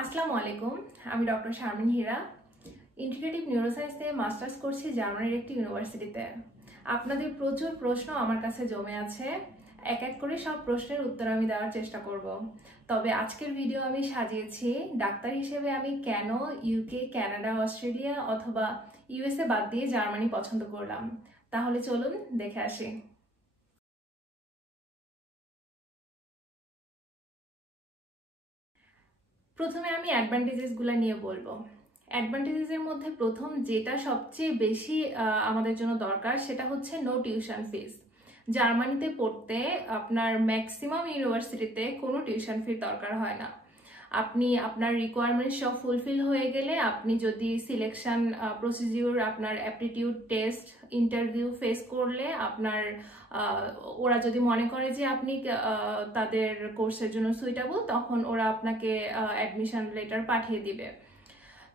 আসসালামু আলাইকুম, আমি ডক্টর শারমিন হীরা। ইন্টিগ্রেটিভ নিউরোসায়েন্সে মাস্টার্স করছি জার্মানির একটি ইউনিভার্সিটিতে। আপনাদের প্রচুর প্রশ্ন আমার কাছে জমে আছে। এক এক করে সব প্রশ্নের উত্তর আমি দেওয়ার চেষ্টা করব। তবে আজকের ভিডিও আমি সাজিয়েছি ডাক্তার হিসেবে আমি কেন ইউকে, কানাডা, অস্ট্রেলিয়া অথবা ইউএসএ বাদ দিয়ে জার্মানি পছন্দ করলাম। তাহলে চলুন দেখে আসি। প্রথমে আমি অ্যাডভান্টেজেসগুলো নিয়ে বলবো। অ্যাডভান্টেজেসের মধ্যে প্রথম যেটা সবচেয়ে বেশি আমাদের জন্য দরকার সেটা হচ্ছে নো টিউশন ফিস। জার্মানিতে পড়তে আপনার ম্যাক্সিমাম ইউনিভার্সিটিতে কোনো টিউশন ফির দরকার হয় না। আপনি আপনার রিকোয়ারমেন্ট সব ফুলফিল হয়ে গেলে আপনি যদি সিলেকশন প্রসিডিউর, আপনার অ্যাপটিটিউড টেস্ট, ইন্টারভিউ ফেস করলে আপনার ওরা যদি মনে করে যে আপনি তাদের কোর্সের জন্য সুইটেবল, তখন ওরা আপনাকে অ্যাডমিশন লেটার পাঠিয়ে দিবে।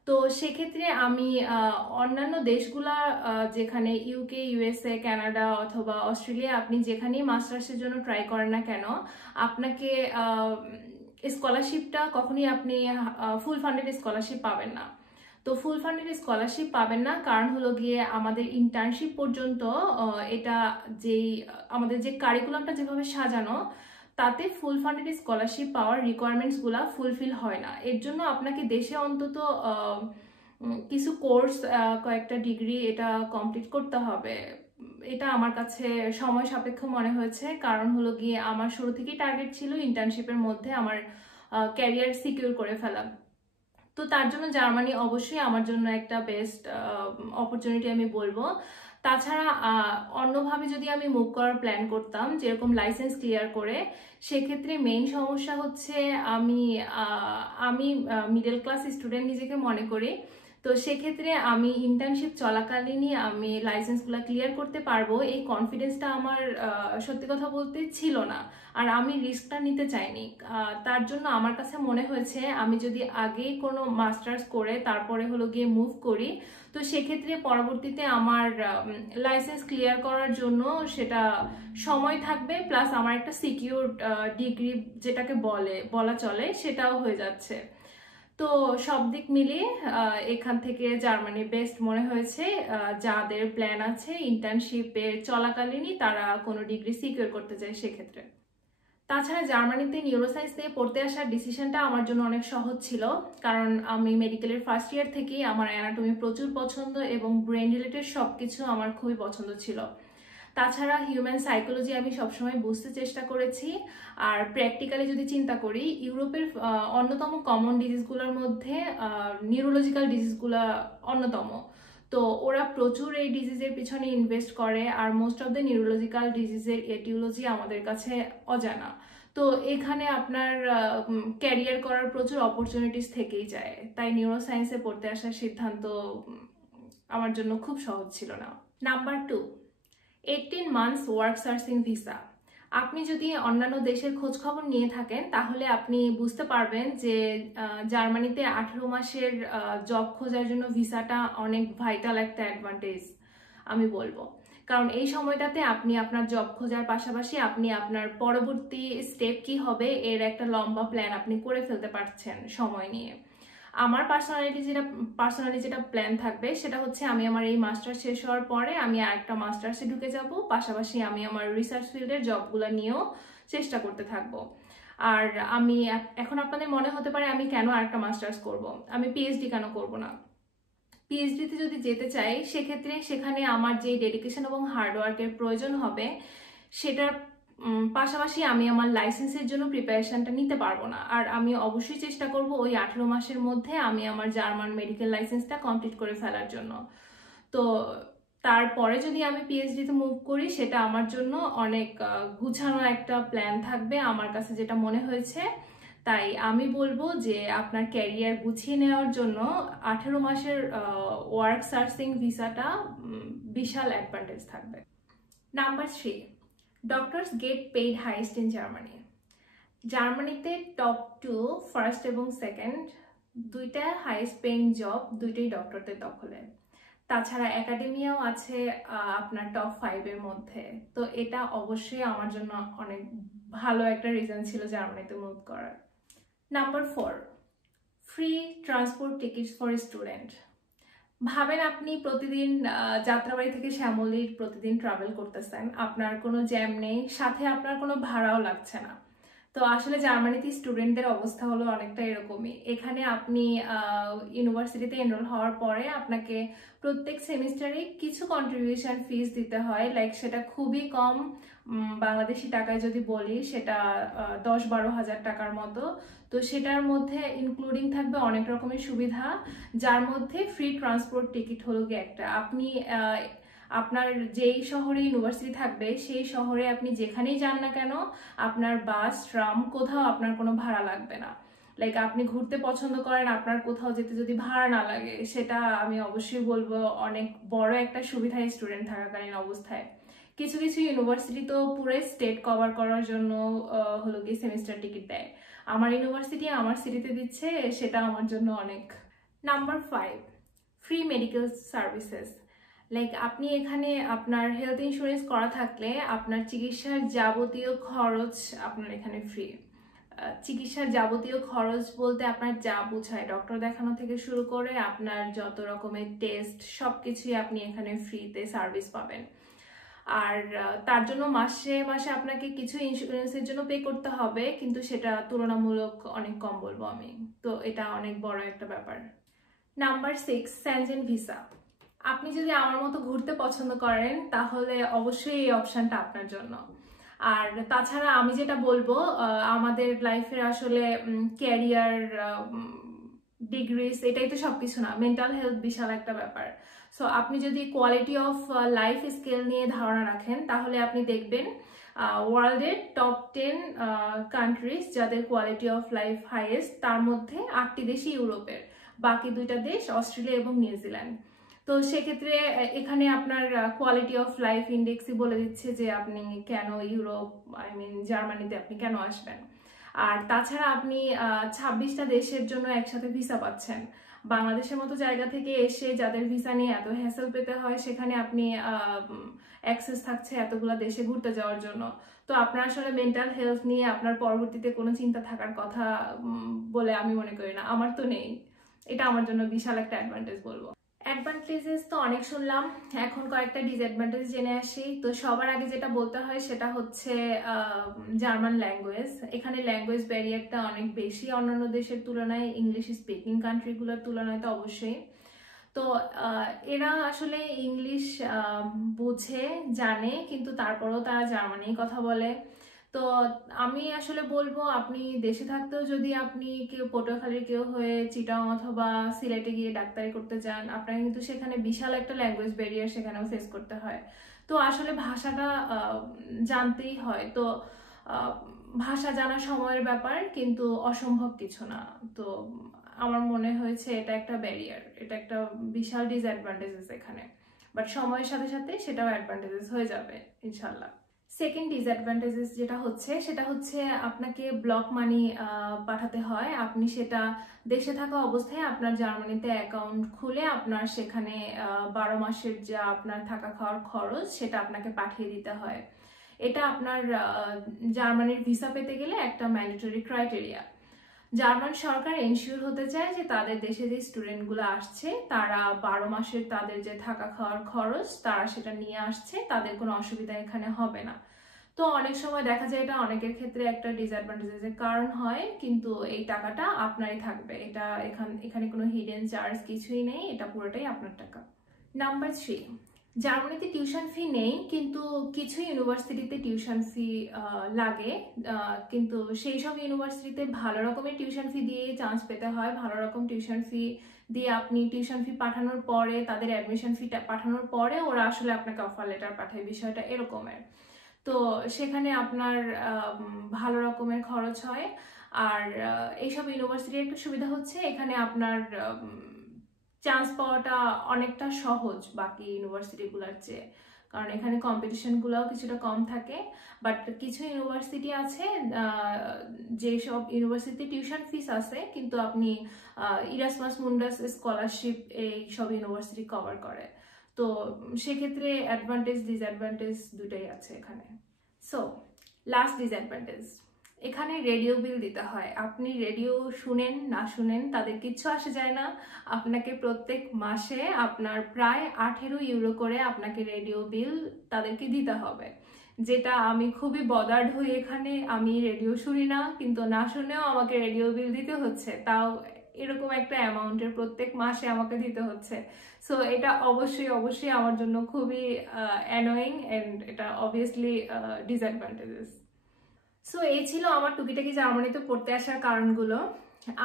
তো সেক্ষেত্রে আমি অন্যান্য দেশগুলা যেখানে ইউকে, ইউএসএ, কানাডা অথবা অস্ট্রেলিয়া আপনি যেখানেই মাস্টার্সের জন্য ট্রাই করেন না কেন, আপনাকে স্কলারশিপটা কখনই আপনি ফুল ফান্ডেড স্কলারশিপ পাবেন না। তো ফুল ফান্ডেড স্কলারশিপ পাবেন না কারণ হলো গিয়ে আমাদের ইন্টার্নশিপ পর্যন্ত এটা যেই আমাদের যে কারিকুলামটা যেভাবে সাজানো, তাতে ফুল ফান্ডেড স্কলারশিপ পাওয়ার রিকোয়ারমেন্টসগুলো ফুলফিল হয় না। এর জন্য আপনাকে দেশে অন্তত কিছু কোর্স, কয়েকটা ডিগ্রি এটা কমপ্লিট করতে হবে। এটা আমার কাছে সময় সাপেক্ষ মনে হয়েছে, কারণ হলো গিয়ে আমার শুরু থেকেই টার্গেট ছিল ইন্টার্নশিপের মধ্যে আমার ক্যারিয়ার সিকিউর করে ফেলা। তো তার জন্য জার্মানি অবশ্যই আমার জন্য একটা বেস্ট অপরচুনিটি আমি বলবো। তাছাড়া অন্যভাবে যদি আমি মুভ করার প্ল্যান করতাম, যেরকম লাইসেন্স ক্লিয়ার করে, সেক্ষেত্রে মেইন সমস্যা হচ্ছে আমি মিডল ক্লাস স্টুডেন্ট নিজেকে মনে করি। তো সেক্ষেত্রে আমি ইন্টার্নশিপ চলাকালীনই আমি লাইসেন্সগুলো ক্লিয়ার করতে পারবো, এই কনফিডেন্সটা আমার সত্যি কথা বলতে ছিল না। আর আমি রিস্কটা নিতে চাইনি। তার জন্য আমার কাছে মনে হয়েছে আমি যদি আগেই কোনো মাস্টার্স করে তারপরে হলো গিয়ে মুভ করি, তো সেক্ষেত্রে পরবর্তীতে আমার লাইসেন্স ক্লিয়ার করার জন্য সেটা সময় থাকবে, প্লাস আমার একটা সিকিউর ডিগ্রি যেটাকে বলা চলে সেটাও হয়ে যাচ্ছে। তো সব দিক মিলিয়ে এখান থেকে জার্মানি বেস্ট মনে হয়েছে। যাদের প্ল্যান আছে ইন্টার্নশিপের চলাকালীনই তারা কোনো ডিগ্রি সিকিউর করতে চায় সেক্ষেত্রে। তাছাড়া জার্মানিতে নিউরোসায়েন্স নিয়ে পড়তে আসার ডিসিশনটা আমার জন্য অনেক সহজ ছিল, কারণ আমি মেডিকেলের ফার্স্ট ইয়ার থেকেই আমার অ্যানাটমি প্রচুর পছন্দ এবং ব্রেন রিলেটেড সব কিছু আমার খুবই পছন্দ ছিল। তাছাড়া হিউম্যান সাইকোলজি আমি সবসময় বুঝতে চেষ্টা করেছি। আর প্র্যাকটিক্যালি যদি চিন্তা করি, ইউরোপের অন্যতম কমন ডিজিজগুলোর মধ্যে নিউরোলজিক্যাল ডিজিজগুলো অন্যতম। তো ওরা প্রচুর এই ডিজিজের পিছনে ইনভেস্ট করে, আর মোস্ট অফ দ্য নিউরোলজিক্যাল ডিজিজের এটিওলজি আমাদের কাছে অজানা। তো এখানে আপনার ক্যারিয়ার করার প্রচুর অপরচুনিটিস থেকেই যায়, তাই নিউরোসায়েন্সে পড়তে আসার সিদ্ধান্ত আমার জন্য খুব সহজ ছিল না। Number 2, 18 months work searching visa. আপনি যদি অন্যান্য দেশের খোঁজ খবর নিয়ে থাকেন তাহলে আপনি বুঝতে পারবেন যে জার্মানিতে 18 মাসের জব খোঁজার জন্য ভিসাটা অনেক ভাইটাল একটা অ্যাডভান্টেজ আমি বলবো। কারণ এই সময়টাতে আপনি আপনার জব খোঁজার পাশাপাশি আপনি আপনার পরবর্তী স্টেপ কি হবে এর একটা লম্বা প্ল্যান আপনি করে ফেলতে পারছেন সময় নিয়ে। আমার পার্সোনালি যেটা প্ল্যান থাকবে সেটা হচ্ছে আমি আমার এই মাস্টার্স শেষ হওয়ার পরে আমি আরেকটা মাস্টার্সে ঢুকে যাব, পাশাপাশি আমি আমার রিসার্চ ফিল্ডের জবগুলো নিয়েও চেষ্টা করতে থাকবো। আর আমি এখন আপনাদের মনে হতে পারে আমি কেন আরেকটা মাস্টার্স করব, আমি পিএইচডি কেন করব না। পিএইচডিতে যদি যেতে চাই সেক্ষেত্রে সেখানে আমার যে ডেডিকেশন এবং হার্ডওয়ার্কের প্রয়োজন হবে সেটার পাশাপাশি আমি আমার লাইসেন্সের জন্য প্রিপারেশনটা নিতে পারবো না। আর আমি অবশ্যই চেষ্টা করব ওই 18 মাসের মধ্যে আমি আমার জার্মান মেডিকেল লাইসেন্সটা কমপ্লিট করে ফেলার জন্য। তো তারপরে যদি আমি পিএইচডিতে মুভ করি সেটা আমার জন্য অনেক গুছানো একটা প্ল্যান থাকবে আমার কাছে যেটা মনে হয়েছে। তাই আমি বলবো যে আপনার ক্যারিয়ার গুছিয়ে নেওয়ার জন্য 18 মাসের ওয়ার্ক সার্চিং ভিসাটা বিশাল অ্যাডভান্টেজ থাকবে। Number 3, doctors gate paid highest in Germany. জার্মানিতে টপ 2, ফার্স্ট এবং সেকেন্ড দুইটা হাইয়েস্ট পেইং জব দুইটাই ডক্টরদের দখলে। তাছাড়া একাডেমিয়াও আছে আপনার টপ 5 এর মধ্যে। তো এটা অবশ্যই আমার জন্য অনেক ভালো একটা রিজন ছিল জার্মানিতে মুভ করার। Number 4, free transport tickets for student. ভাবেন আপনি প্রতিদিন যাত্রাবাড়ি থেকে শ্যামলীর প্রতিদিন ট্রাভেল করতেছেন, আপনার কোনো জ্যাম নেই, সাথে আপনার কোনো ভাড়াও লাগছে না। তো আসলে জার্মানিতে স্টুডেন্টদের অবস্থা হলো অনেকটা এরকমই। এখানে আপনি ইউনিভার্সিটিতে এনরোল হওয়ার পরে আপনাকে প্রত্যেক সেমিস্টারে কিছু কন্ট্রিবিউশন ফিস দিতে হয়, লাইক সেটা খুবই কম, বাংলাদেশি টাকায় যদি বলি সেটা 10-12 হাজার টাকার মতো। তো সেটার মধ্যে ইনক্লুডিং থাকবে অনেক রকমের সুবিধা, যার মধ্যে ফ্রি ট্রান্সপোর্ট টিকিট হলো গিয়ে একটা। আপনি আপনার যেই শহরে ইউনিভার্সিটি থাকবে সেই শহরে আপনি যেখানেই যান না কেন, আপনার বাস ট্রাম কোথাও আপনার কোনো ভাড়া লাগবে না। লাইক আপনি ঘুরতে পছন্দ করেন, আপনার কোথাও যেতে যদি ভাড়া না লাগে, সেটা আমি অবশ্যই বলবো অনেক বড় একটা সুবিধা স্টুডেন্ট থাকাকালীন অবস্থায়। কিছু কিছু ইউনিভার্সিটি তো পুরো স্টেট কভার করার জন্য হলো কি সেমিস্টার টিকিট দেয়। আমার ইউনিভার্সিটি আমার সিটিতে দিচ্ছে, সেটা আমার জন্য অনেক। Number 5, free medical services. Like আপনি এখানে আপনার হেলথ ইন্স্যুরেন্স করা থাকলে আপনার চিকিৎসার যাবতীয় খরচ আপনার এখানে ফ্রি। চিকিৎসার যাবতীয় খরচ বলতে আপনার যা বোঝায়, ডক্টর দেখানো থেকে শুরু করে আপনার যত রকমের টেস্ট সবকিছুই আপনি এখানে ফ্রিতে সার্ভিস পাবেন। আর তার জন্য মাসে মাসে আপনাকে কিছু ইন্স্যুরেন্সের জন্য পে করতে হবে, কিন্তু সেটা তুলনামূলক অনেক কম বলবো আমি। তো এটা অনেক বড় একটা ব্যাপার। Number 6, Shenzhen visa. আপনি যদি আমার মতো ঘুরতে পছন্দ করেন তাহলে অবশ্যই এই অপশনটা আপনার জন্য। আর তাছাড়া আমি যেটা বলবো, আমাদের লাইফের আসলে ক্যারিয়ার, ডিগ্রিস এটাই তো সবকিছু না, মেন্টাল হেলথ বিশাল একটা ব্যাপার। সো আপনি যদি কোয়ালিটি অফ লাইফ স্কেল নিয়ে ধারণা রাখেন তাহলে আপনি দেখবেন ওয়ার্ল্ডের টপ 10 কান্ট্রিজ যাদের কোয়ালিটি অফ লাইফ হাইয়েস্ট, তার মধ্যে 8টি দেশই ইউরোপের, বাকি 2টা দেশ অস্ট্রেলিয়া এবং নিউজিল্যান্ড। তো সেক্ষেত্রে এখানে আপনার কোয়ালিটি অফ লাইফ ইন্ডেক্সই বলে দিচ্ছে যে আপনি কেন ইউরোপ, জার্মানিতে আপনি কেন আসবেন। আর তাছাড়া আপনি 26টা দেশের জন্য একসাথে ভিসা পাচ্ছেন। বাংলাদেশের মতো জায়গা থেকে এসে যাদের ভিসা নিয়ে এত হ্যাসেল পেতে হয়, সেখানে আপনি অ্যাক্সেস থাকছে এতগুলা দেশে ঘুরতে যাওয়ার জন্য। তো আপনার আসলে মেন্টাল হেলথ নিয়ে আপনার পরবর্তীতে কোনো চিন্তা থাকার কথা বলে আমি মনে করি না, আমার তো নেই। এটা আমার জন্য বিশাল একটা অ্যাডভান্টেজ বলবো। অ্যাডভান্টেজেস তো অনেক শুনলাম, এখন কয়েকটা ডিসঅ্যাডভান্টেজ জেনে আসি। তো সবার আগে যেটা বলতে হয় সেটা হচ্ছে জার্মান ল্যাঙ্গুয়েজ। এখানে ল্যাঙ্গুয়েজ ব্যারিয়ারটা অনেক বেশি অন্যান্য দেশের তুলনায়, ইংলিশ স্পিকিং কান্ট্রিগুলোর তুলনায় তো অবশ্যই। তো এরা আসলে ইংলিশ বুঝে জানে, কিন্তু তারপরেও তারা জার্মানি কথা বলে। তো আমি আসলে বলবো আপনি দেশে থাকতেও যদি আপনি কেউ পটুয়াখালীর কেউ হয়ে চিটাং অথবা সিলেটে গিয়ে ডাক্তারি করতে চান, আপনাকে কিন্তু সেখানে বিশাল একটা ল্যাঙ্গুয়েজ ব্যারিয়ার সেখানেও ফেস করতে হয়। তো আসলে ভাষাটা জানতেই হয়। তো ভাষা জানা সময়ের ব্যাপার, কিন্তু অসম্ভব কিছু না। তো আমার মনে হয়েছে এটা একটা ব্যারিয়ার, এটা একটা বিশাল ডিসঅ্যাডভান্টেজেস এখানে, বাট সময়ের সাথে সাথে সেটাও অ্যাডভান্টেজেস হয়ে যাবে ইনশাল্লাহ। সেকেন্ড ডিসঅ্যাডভান্টেজেস যেটা হচ্ছে সেটা হচ্ছে আপনাকে ব্লক মানি পাঠাতে হয়। আপনি সেটা দেশে থাকা অবস্থায় আপনার জার্মানিতে অ্যাকাউন্ট খুলে আপনার সেখানে 12 মাসের যা আপনার থাকা খাওয়ার খরচ সেটা আপনাকে পাঠিয়ে দিতে হয়। এটা আপনার জার্মানির ভিসা পেতে গেলে একটা ম্যান্ডেটরি ক্রাইটেরিয়া। জার্মান সরকার এনশিওর হতে চায় যে তাদের দেশে যে স্টুডেন্টগুলো আসছে তারা 12 মাসের তাদের যে থাকা খাওয়ার খরচ তারা সেটা নিয়ে আসছে, তাদের কোনো অসুবিধা এখানে হবে না। তো অনেক সময় দেখা যায় এটা অনেকের ক্ষেত্রে একটা ডিসঅ্যাডভান্টেজের কারণ হয়, কিন্তু এই টাকাটা আপনারই থাকবে। এটা এখানে কোনো হিডেন চার্জ কিছুই নেই, এটা পুরোটাই আপনার টাকা। নাম্বার 3, জার্মানিতে টিউশন ফি নেই, কিন্তু কিছু ইউনিভার্সিটিতে টিউশন ফি লাগে। কিন্তু সেই সব ইউনিভার্সিটিতে ভালো রকমের টিউশন ফি দিয়ে চান্স পেতে হয়। ভালো রকম টিউশন ফি দিয়ে আপনি টিউশন ফি পাঠানোর পরে, তাদের অ্যাডমিশন ফিটা পাঠানোর পরে ওরা আসলে আপনাকে অফার লেটার পাঠায়, বিষয়টা এরকমের। তো সেখানে আপনার ভালো রকমের খরচ হয়। আর এইসব ইউনিভার্সিটির একটা সুবিধা হচ্ছে এখানে আপনার চান্স পাওয়াটা অনেকটা সহজ বাকি ইউনিভার্সিটিগুলোর চেয়ে, কারণ এখানে কম্পিটিশনগুলোও কিছুটা কম থাকে। বাট কিছু ইউনিভার্সিটি আছে যেসব ইউনিভার্সিটিতে টিউশন ফিস আছে, কিন্তু আপনি ইরাসমাস মুন্ডাস স্কলারশিপ এই সব ইউনিভার্সিটি কভার করে। তো সেক্ষেত্রে অ্যাডভান্টেজ ডিসঅ্যাডভান্টেজ দুটাই আছে এখানে। সো লাস্ট ডিসঅ্যাডভান্টেজ, এখানে রেডিও বিল দিতে হয়। আপনি রেডিও শুনেন না শুনেন তাদের কিচ্ছু আসে যায় না। আপনাকে প্রত্যেক মাসে আপনার প্রায় 18 ইউরো করে আপনাকে রেডিও বিল তাদেরকে দিতে হবে, যেটা আমি খুবই বদার্ড হই। এখানে আমি রেডিও শুনি না, কিন্তু না শুনেও আমাকে রেডিও বিল দিতে হচ্ছে, তাও এরকম একটা অ্যামাউন্টের প্রত্যেক মাসে আমাকে দিতে হচ্ছে। সো এটা অবশ্যই অবশ্যই আমার জন্য খুবই অ্যানোয়িং অ্যান্ড এটা অবভিয়াসলি ডিসঅ্যাডভান্টেজেস। সো এই ছিল আমার টুকিটাকি জার্মানিতে পড়তে আসার কারণগুলো।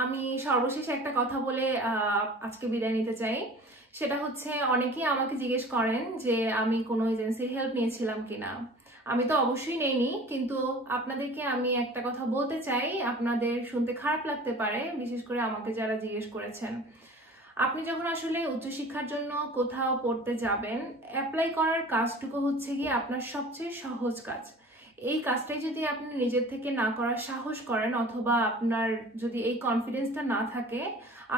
আমি সর্বশেষে একটা কথা বলে আজকে বিদায় নিতে চাই। সেটা হচ্ছে, অনেকেই আমাকে জিজ্ঞেস করেন যে আমি কোনো এজেন্সির হেল্প নিয়েছিলাম কিনা। আমি তো অবশ্যই নেইনি, কিন্তু আপনাদেরকে আমি একটা কথা বলতে চাই, আপনাদের শুনতে খারাপ লাগতে পারে, বিশেষ করে আমাকে যারা জিজ্ঞেস করেছেন। আপনি যখন আসলে উচ্চশিক্ষার জন্য কোথাও পড়তে যাবেন, অ্যাপ্লাই করার কাজটুকু হচ্ছে গিয়ে আপনার সবচেয়ে সহজ কাজ। এই কাজটাই যদি আপনি নিজের থেকে না করার সাহস করেন, অথবা আপনার যদি এই কনফিডেন্সটা না থাকে,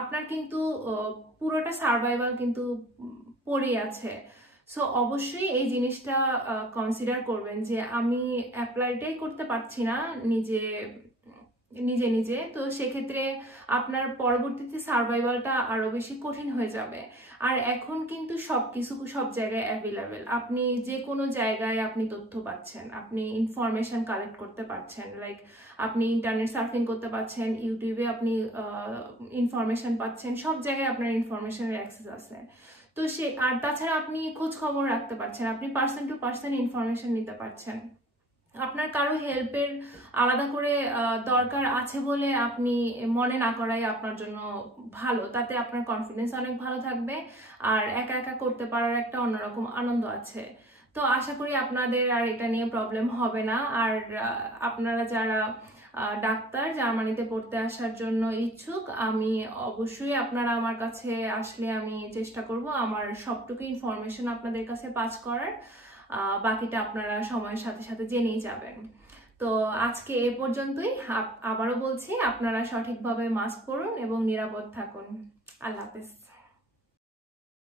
আপনার কিন্তু পুরোটা সার্ভাইভাল কিন্তু পড়ে আছে। সো অবশ্যই এই জিনিসটা কনসিডার করবেন যে আমি অ্যাপ্লাইটাই করতে পারছি না নিজে নিজে নিজে, তো সেক্ষেত্রে আপনার পরবর্তীতে সার্ভাইভালটা আরো বেশি কঠিন হয়ে যাবে। আর এখন কিন্তু সবকিছু সব জায়গায় অ্যাভেলেবেল। আপনি যে কোনো জায়গায় আপনি তথ্য পাচ্ছেন, আপনি ইনফরমেশন কালেক্ট করতে পারছেন, লাইক আপনি ইন্টারনেট সার্ফিং করতে পারছেন, ইউটিউবে আপনি ইনফরমেশন পাচ্ছেন, সব জায়গায় আপনার ইনফরমেশনের অ্যাক্সেস আছে। তো আর তাছাড়া আপনি খোঁজ খবর রাখতে পারছেন, আপনি পার্সন টু পার্সন ইনফরমেশন নিতে পারছেন। আপনার কারো হেল্পের আলাদা করে দরকার আছে বলে আপনি মনে না করাই আপনার জন্য ভালো, তাতে আপনার কনফিডেন্স অনেক ভালো থাকবে, আর একা একা করতে পারার একটা অন্যরকম আনন্দ আছে। তো আশা করি আপনাদের আর এটা নিয়ে প্রবলেম হবে না। আর আপনারা যারা ডাক্তার জার্মানিতে পড়তে আসার জন্য ইচ্ছুক, আমি অবশ্যই আপনারা আমার কাছে আসলে আমি চেষ্টা করব আমার সবটুকু ইনফরমেশন আপনাদের কাছে পাস করার। বাকিটা আপনারা সময়ের সাথে সাথে জেনেই যাবেন। তো আজকে এ পর্যন্তই। আবারও বলছি, আপনারা সঠিকভাবে মাস্ক পরুন এবং নিরাপদ থাকুন। আল্লাহ হাফেজ।